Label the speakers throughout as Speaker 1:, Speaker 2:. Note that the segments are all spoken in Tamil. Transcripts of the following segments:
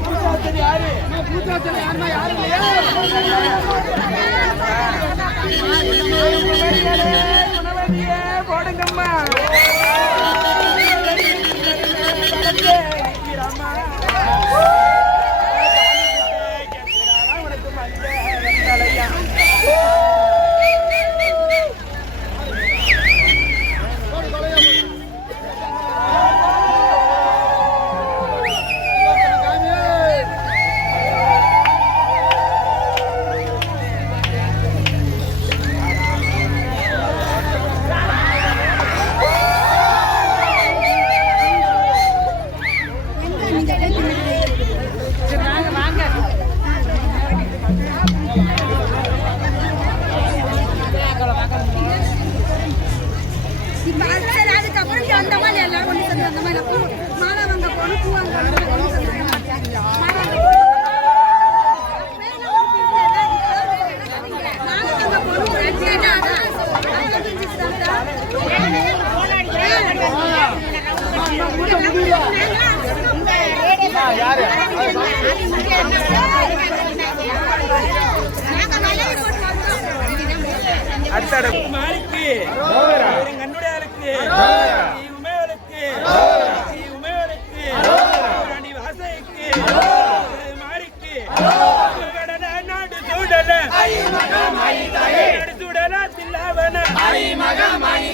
Speaker 1: பூஜாச்சரி
Speaker 2: யாரு பூஜாச்சரி யாருன்னா யாரு இல்லையா சரி, அதுக்கப்புறம் அந்த மாதிரி எல்லாரும் சேர்ந்து அந்த மாலை வாங்க பூ வாங்க.
Speaker 1: அடுத்த மாலிக்கு கண்ணுடையாருக்கு உமையவளுக்கு உமையவளுக்கு ராணி வாசைக்கு. மாறிக்கு நாடு சூடல. சூடல தில்லாவன. மண்டிக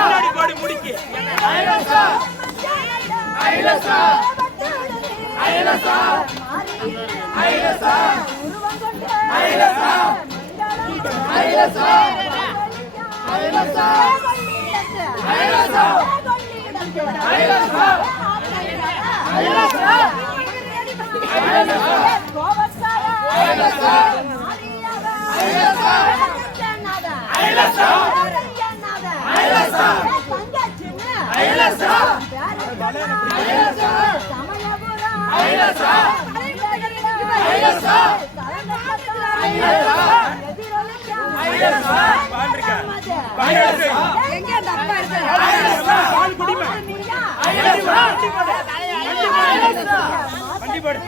Speaker 1: முன்னாடி போடு முடிக்கு
Speaker 2: ஐலசா
Speaker 1: ஐலசா ஐலசா ஐலசா! ஐலசா! ஐலசா!
Speaker 2: எங்க அந்த அப்பா இருக்கு
Speaker 1: பால் குடிமா வண்டி போடு